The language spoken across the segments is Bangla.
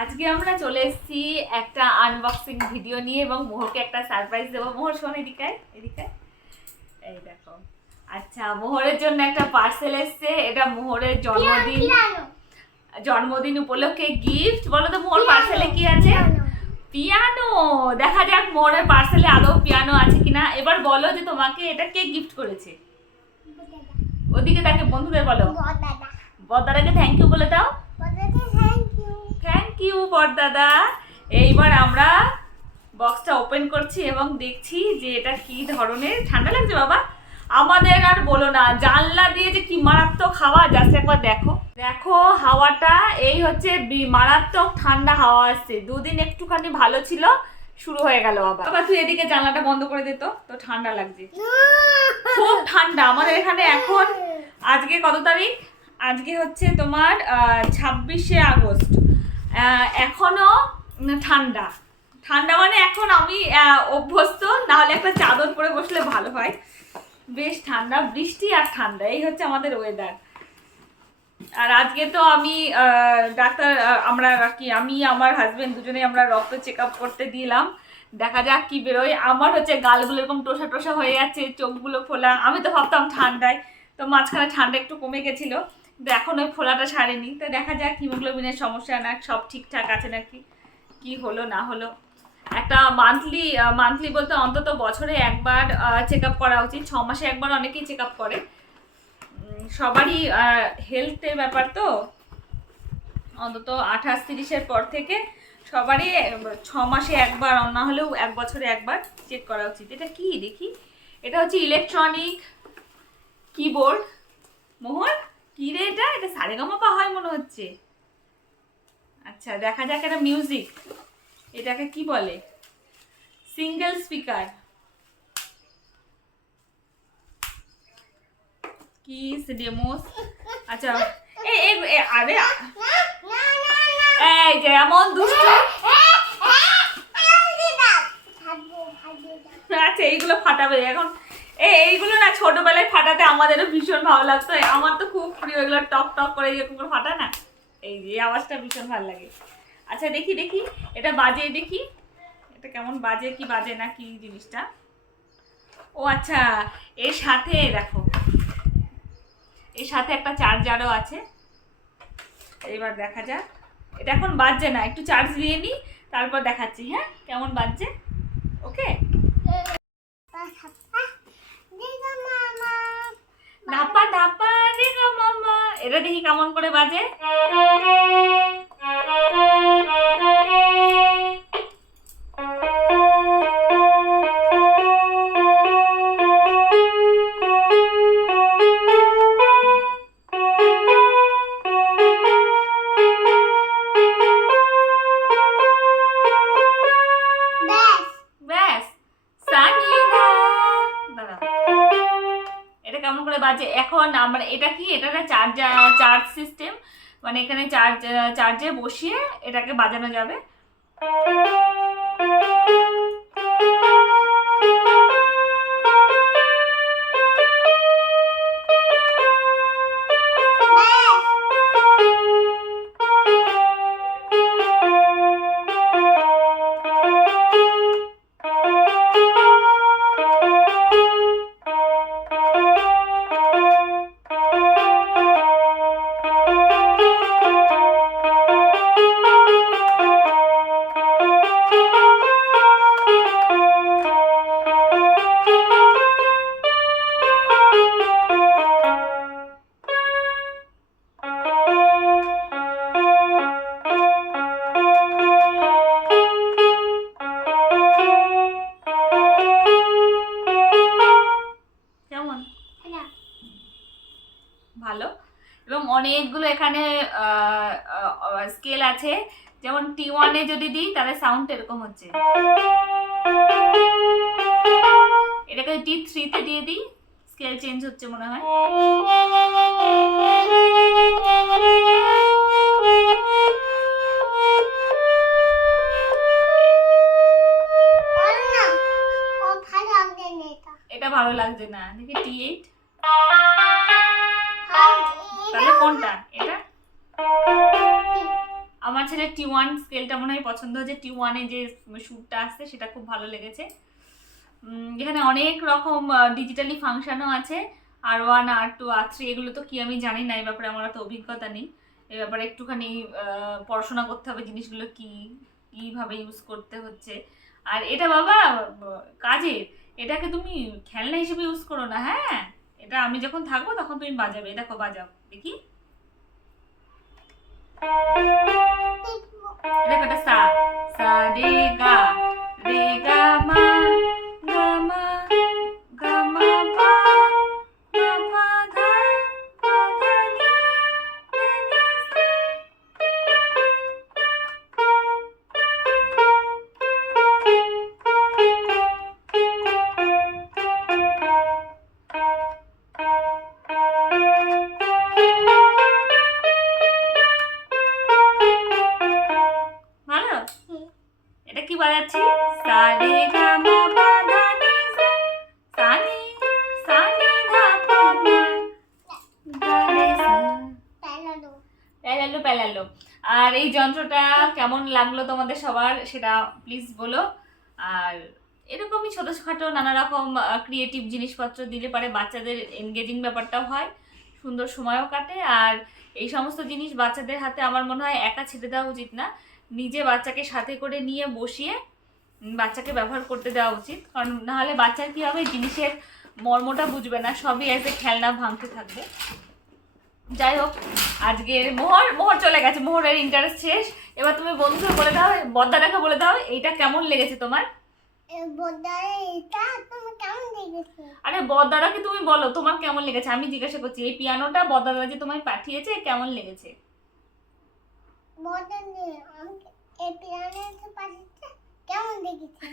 আজকে আমরা চলে এসেছি একটা আনবক্সিং ভিডিও নিয়ে এবং মোহরকে একটা সারপ্রাইজ দেবো। মোহর শোন এদিকে এদিকে এই দেখো। আচ্ছা মোহরের জন্য একটা পার্সেল এসছে। এটা মোহরের জন্মদিন জন্মদিন উপলক্ষে গিফট বলো তো মোহর পার্সেলে কি আছে? পিয়ানো। দেখা যাক মোহরের পার্সেলে আদৌ পিয়ানো আছে কিনা। এবার বলো যে তোমাকে এটা কে গিফট করেছে? ওদিকে তাকে বন্ধুদের বলো। বদাদাকে থ্যাংক ইউ বলে দাও। থ্যাংক ইউ বরদাদা। এইবার আমরা বক্সটা ওপেন করছি এবং দেখছি যে এটা কি ধরনের। ঠান্ডা লাগছে বাবা? আমাদের আর বলো না, জানলা দিয়ে যে কি মারাত্মক হাওয়া যাচ্ছে একবার দেখো। দেখো হাওয়াটা, এই হচ্ছে মারাত্মক ঠান্ডা হাওয়া আসছে। দুদিন একটুখানি ভালো ছিল, শুরু হয়ে গেল আবার। বাবা, তুই এদিকে জানলাটা বন্ধ করে দিত তো ঠান্ডা লাগছে। খুব ঠান্ডা, আমাদের এখানে এখন, আজকে কত তারিখ? আজকে হচ্ছে তোমার ছাব্বিশে আগস্ট। আহ, এখনও ঠান্ডা। ঠান্ডা মানে এখন আমি অভ্যস্ত না হলে একটা চাদর পরে বসলে ভালো হয়। বেশ ঠান্ডা বৃষ্টি আর ঠান্ডা এই হচ্ছে আমাদের ওয়েদার আর আজকে তো আমি ডাক্তার আমরা কি আমি আমার হাজবেন্ড দুজনেই আমরা রক্ত চেক আপ করতে দিলাম। দেখা যাক কি বেরোয়। আমার হচ্ছে গালগুলো এরকম টোসা টোসা হয়ে যাচ্ছে চোখগুলো ফোলা। আমি তো ভাবতাম ঠান্ডায় তো মাঝখানে ঠান্ডা একটু কমে গেছিল। এখন ওই ফোলাটা সারেনি তো দেখা যাক হিমোগ্লোবিনের সমস্যা না, সব ঠিকঠাক আছে নাকি? কি হলো, না হলো? একটা মান্থলি মান্থলি বলতে অন্তত বছরে একবার চেক আপ করা উচিত। ছ মাসে একবার অনেকেই চেক আপ করে সবারই হেলথের ব্যাপার তো। অন্তত আঠাশ তিরিশের পর থেকে সবারই, ছ মাসে একবার, না হলেও এক বছরে একবার চেক করা উচিত। এটা কি দেখি? এটা হচ্ছে ইলেকট্রনিক কিবোর্ড মোহর কি রে এটা? এটা সারেগামাপা হয় মনে হচ্ছে। আচ্ছা দেখা যাক এটা মিউজিক এটাকে কি বলে? সিঙ্গেল স্পিকার কিস ডেমোস আচ্ছা এই আরে এই যে এমন দুষ্টু। আচ্ছা এইগুলো ফাটাবে। এখন এইগুলো না ছোটবেলায় ফাটাতে আমাদেরও ভীষণ ভালো লাগতো। আমার তো খুব প্রিয় এগুলো টক টক করে এরকম করে ফাটা না। এই যে আওয়াজটা ভীষণ ভালো লাগে। আচ্ছা দেখি দেখি, এটা বাজে, দেখি। এটা কেমন বাজে, কি বাজে না কি জিনিসটা? ও আচ্ছা এর সাথে, দেখো। এর সাথে একটা চার্জারও আছে। এবার দেখা যাক। এটা এখন বাজছে না, একটু চার্জ দিয়ে নিই তারপর দেখাচ্ছি হ্যাঁ? কেমন বাজছে? এটা দেখি কেমন করে বাজে। বাজে এখন আমরা, এটা কি? এটা একটা চার্জ চার্জ সিস্টেম মানে এখানে চার্জ চার্জে বসিয়ে এটাকে বাজানো যাবে। এখানে স্কেল আছে। যেমন টি ওয়ানে যদি দিই তাহলে সাউন্ড এরকম হচ্ছে। এটাকে টি থ্রিতে দিয়ে দিই স্কেল চেঞ্জ হচ্ছে মনে হয়। এটা। ভালো লাগছে না। দেখি টি এইট তাহলে কোনটা? এটা আমার ছেলে টি ওয়ান স্কেলটা মনে হয় পছন্দ হয়েছে। টি ওয়ানে যে শ্যুটটা আসছে, সেটা খুব ভালো লেগেছে। এখানে অনেক রকম ডিজিটালি ফাংশনও আছে। আর ওয়ান আর টু আর থ্রি এগুলো তো কি আমি জানি না, এই ব্যাপারে আমার তো অভিজ্ঞতা নেই। এই ব্যাপারে একটুখানি পড়াশোনা করতে হবে জিনিসগুলো কি, কীভাবে ইউজ করতে হচ্ছে। আর এটা বাবা কাজের এটাকে তুমি খেলনা হিসেবে ইউজ করো না হ্যাঁ? এটা আমি যখন থাকব তখন তুমি বাজাবে। দেখো, বাজাও। দেখি। দেখো এটা সা সা রে গা রে গা মা প্যালালো আর এই যন্ত্রটা কেমন লাগল তোমাদের সবার, সেটা প্লিজ বলো। আর এরকমই ছোটোখাটো নানা রকম ক্রিয়েটিভ জিনিসপত্র দিলে পারে বাচ্চাদের এনগেজিং ব্যাপারটাও হয়, সুন্দর সময়ও কাটে। আর এই সমস্ত জিনিস বাচ্চাদের হাতে আমার মনে হয় একা ছেড়ে দেওয়া উচিত না। নিজে বাচ্চাকে সাথে করে নিয়ে বসিয়ে বাচ্চাকে ব্যবহার করতে দেওয়া উচিত। কারণ নাহলে বাচ্চার কী হবে? জিনিসের মর্মটা বুঝবে না। সবই এসে খেলনা ভাঙতে থাকবে। যাই হোক আজকে মোহর মোহর চলে গেছে মোহরের ইন্টারেস্ট শেষ। এবার তুমি বন্ধুকে বলে দাও বদ্দাটাকে বলে দাও এইটা কেমন লেগেছে তোমার? আরে বদ্দাদাকে তুমি বলো তোমার কেমন লেগেছে? আমি জিজ্ঞাসা করছি এই পিয়ানোটা বদ্দাদা যে তোমায় পাঠিয়েছে কেমন লেগেছে? কেমন দেখেছি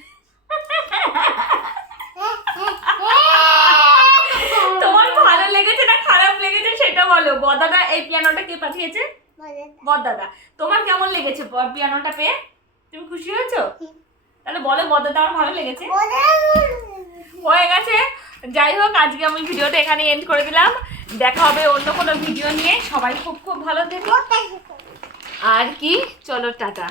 তোমার ভালো লেগেছে না খারাপ লেগেছে সেটা বলো বদ্দাদা এই পিয়ানোটা কে পাঠিয়েছে? বদদাদা তোমার কেমন লেগেছে পিয়ানোটা পেয়ে? তুমি খুশি হয়েছো? তাহলে বলো বদদাদা আমার ভালো লেগেছে? হয়ে গেছে। যাই হোক আজকে আমি ভিডিওটা এখানে এন্ড করে দিলাম। দেখা হবে অন্য কোনো ভিডিও নিয়ে। সবাই খুব খুব ভালো থেকো। আর কি? চলো টাটা।